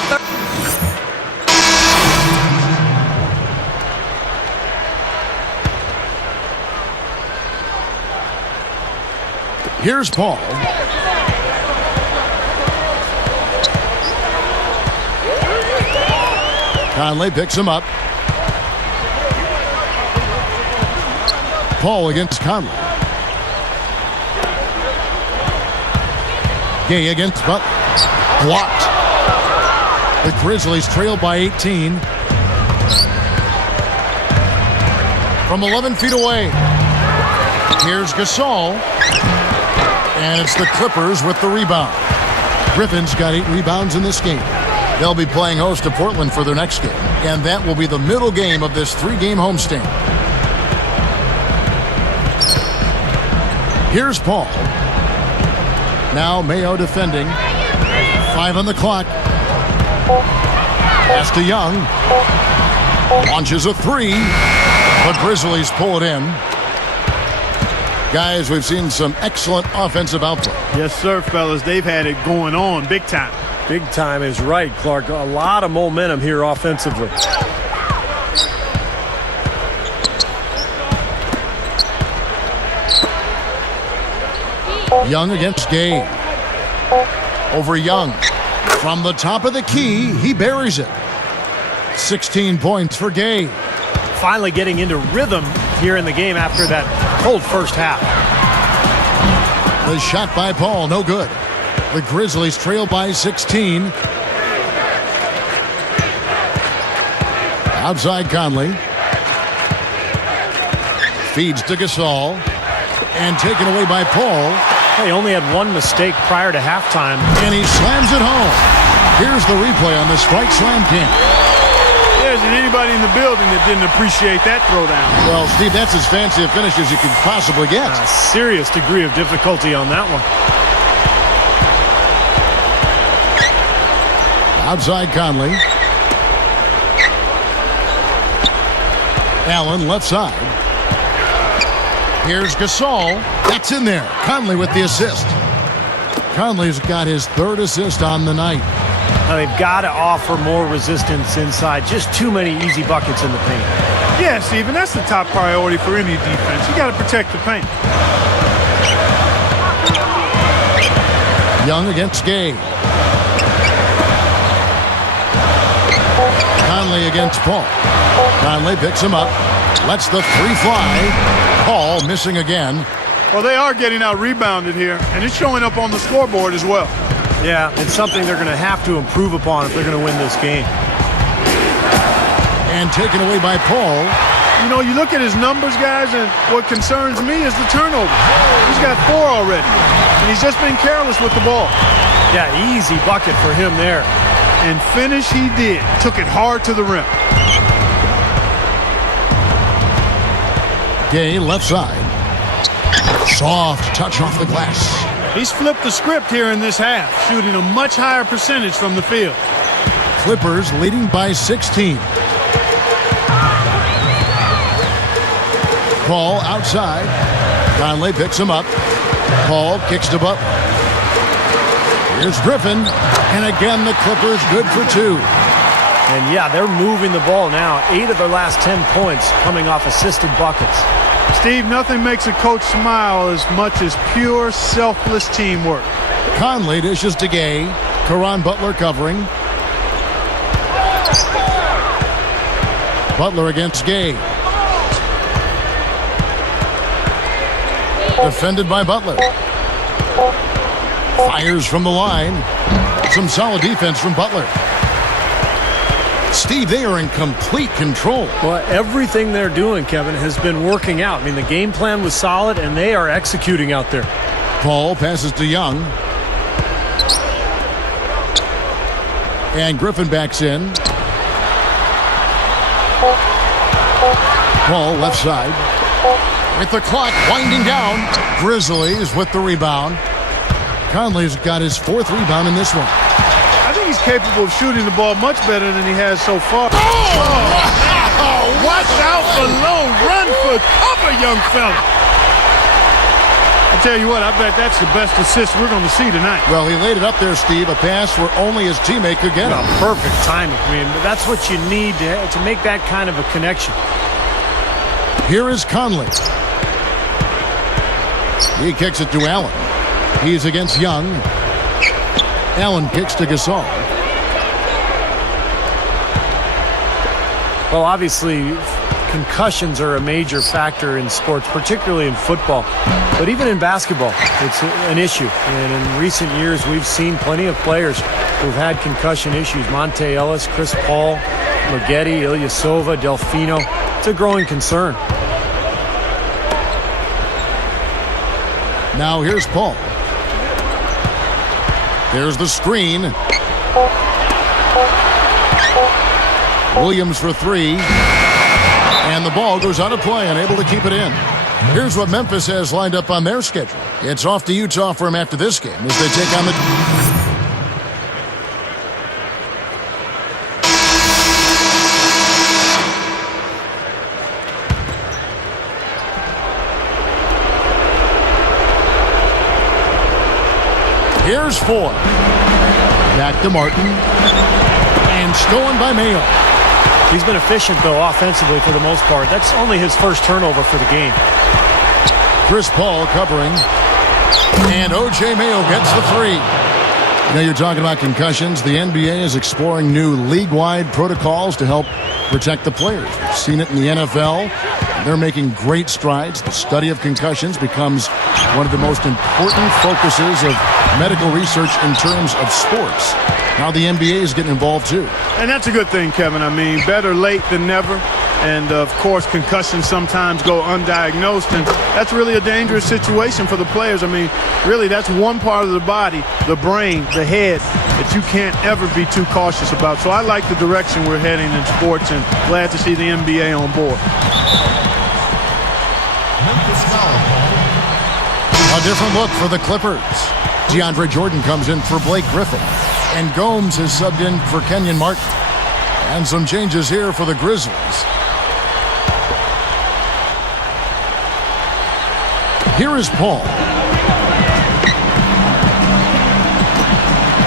the third. Here's Paul. Conley picks him up. Paul against Conley. Gay against Butler. Blocked. The Grizzlies trail by 18. From 11 feet away. Here's Gasol. And it's the Clippers with the rebound. Griffin's got 8 rebounds in this game. They'll be playing host to Portland for their next game. And that will be the middle game of this 3-game homestand. Here's Paul. Now Mayo defending. 5 on the clock. Pass to Young. Launches a 3. The Grizzlies pull it in. Guys, we've seen some excellent offensive output. Yes, sir, fellas. They've had it going on big time. Big time is right, Clark. A lot of momentum here offensively. Young against Gay. Over Young. From the top of the key, he buries it. 16 points for Gay. Finally getting into rhythm here in the game after that cold first half. The shot by Paul, no good. The Grizzlies trail by 16. Outside Conley. Feeds to Gasol. And taken away by Paul. He only had one mistake prior to halftime. And he slams it home. Here's the replay on the Strike Slam cam. There isn't anybody in the building that didn't appreciate that throwdown. Well, Steve, that's as fancy a finish as you could possibly get. A serious degree of difficulty on that one. Outside Conley. Allen left side. Here's Gasol. That's in there. Conley with the assist. Conley's got his 3rd assist on the night. Now they've got to offer more resistance inside. Just too many easy buckets in the paint. Yeah, Steven, that's the top priority for any defense. You got to protect the paint. Young against Gay. Conley against Paul. Conley picks him up. Lets the 3 fly. Paul missing again. Well, they are getting out rebounded here, and it's showing up on the scoreboard as well. Yeah, it's something they're going to have to improve upon if they're going to win this game. And taken away by Paul. You know, you look at his numbers, guys, and what concerns me is the turnover. He's got 4 already, and he's just been careless with the ball. Yeah, easy bucket for him there. And finish he did. Took it hard to the rim. Gay left side. Soft touch off the glass. He's flipped the script here in this half, shooting a much higher percentage from the field. Clippers leading by 16. Paul outside. Conley picks him up. Paul kicks to Butler. Here's Griffin. And again, the Clippers good for 2. And yeah, they're moving the ball now. 8 of their last 10 points coming off assisted buckets. Steve, nothing makes a coach smile as much as pure, selfless teamwork. Conley dishes to Gay. Caron Butler covering. Butler against Gay. Defended by Butler. Fires from the line. Some solid defense from Butler. Steve, they are in complete control. Well, everything they're doing, Kevin, has been working out. I mean, the game plan was solid, and they are executing out there. Paul passes to Young. And Griffin backs in. Paul left side. With the clock winding down. Grizzlies with the rebound. Conley's got his 4th rebound in this one. I think he's capable of shooting the ball much better than he has so far. Oh, watch out below. Run for cover, young fella. I tell you what, I bet that's the best assist we're going to see tonight. Well, he laid it up there, Steve, a pass where only his teammate could get it. Well, perfect timing. I mean, that's what you need to make that kind of a connection. Here is Conley. He kicks it to Allen. He's against Young. Allen kicks to Gasol. Well, obviously, concussions are a major factor in sports, particularly in football. But even in basketball, it's an issue. And in recent years, we've seen plenty of players who've had concussion issues. Monte Ellis, Chris Paul, Maggette, Ilyasova, Delfino. It's a growing concern. Now here's Paul. There's the screen. Williams for three. And the ball goes out of play, unable to keep it in. Here's what Memphis has lined up on their schedule. It's off to Utah for him after this game as they take on the... Here's Ford. Back to Martin. And stolen by Mayo. He's been efficient, though, offensively for the most part. That's only his first turnover for the game. Chris Paul covering. And O.J. Mayo gets the three. You know, you're talking about concussions. The NBA is exploring new league-wide protocols to help protect the players. We've seen it in the NFL. They're making great strides. The study of concussions becomes one of the most important focuses of medical research in terms of sports. Now the NBA is getting involved too. And that's a good thing, Kevin. I mean, better late than never. And, of course, concussions sometimes go undiagnosed, and that's really a dangerous situation for the players. I mean, really, that's one part of the body, the brain, the head, that you can't ever be too cautious about. So I like the direction we're heading in sports, and glad to see the NBA on board. A different look for the Clippers. DeAndre Jordan comes in for Blake Griffin, and Gomes is subbed in for Kenyon Martin. And some changes here for the Grizzlies. Here is Paul.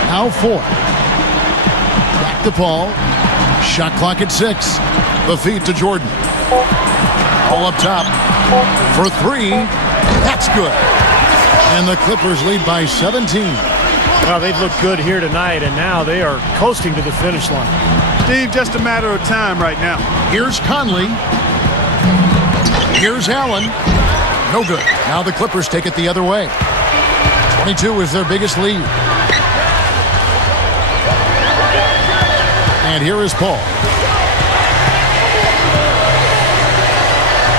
Now Ford. Back to Paul. Shot clock at 6. The feed to Jordan. All up top. For three. That's good. And the Clippers lead by 17. Well, they've looked good here tonight, and now they are coasting to the finish line. Steve, just a matter of time right now. Here's Conley. Here's Allen. No good. Now the Clippers take it the other way. 22 is their biggest lead. And here is Paul.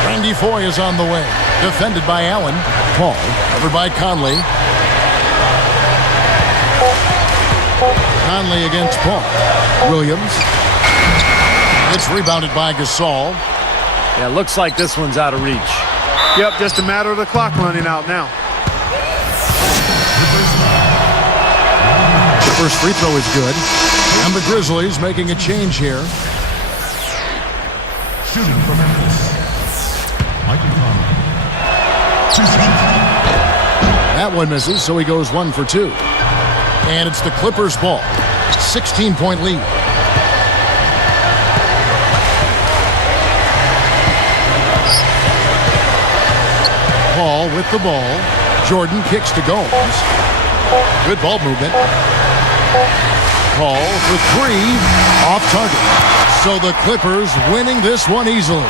Randy Foye is on the way. Defended by Allen. Paul, covered by Conley. Conley against Paul. Williams. It's rebounded by Gasol. Yeah, looks like this one's out of reach. Yep, just a matter of the clock running out now. The first free throw is good. And the Grizzlies making a change here. Shooting for Memphis. Michael Conley. That one misses, so he goes 1 for 2. And it's the Clippers' ball. 16-point lead. Paul with the ball. Jordan kicks to Gomes. Good ball movement. Paul for three. Off target. So the Clippers winning this one easily.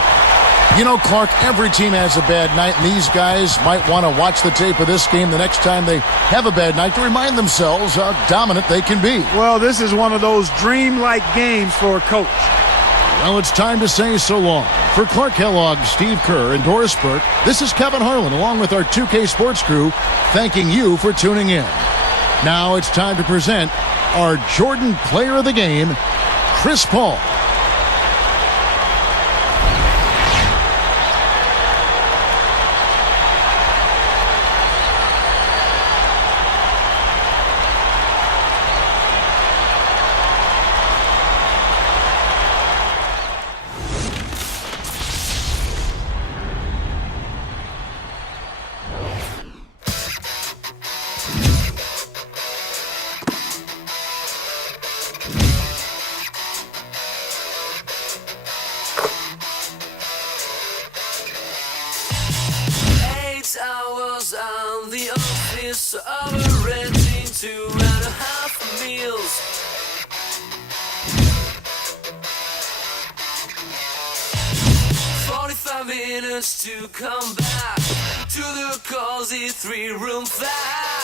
You know, Clark, every team has a bad night, and these guys might want to watch the tape of this game the next time they have a bad night to remind themselves how dominant they can be. Well, this is one of those dreamlike games for a coach. Well, it's time to say so long. For Clark Kellogg, Steve Kerr, and Doris Burke, this is Kevin Harlan, along with our 2K Sports crew, thanking you for tuning in. Now it's time to present our Jordan Player of the Game, Chris Paul. Memphis over renting 2.5 meals. 45 minutes to come back to the cozy 3-room flat.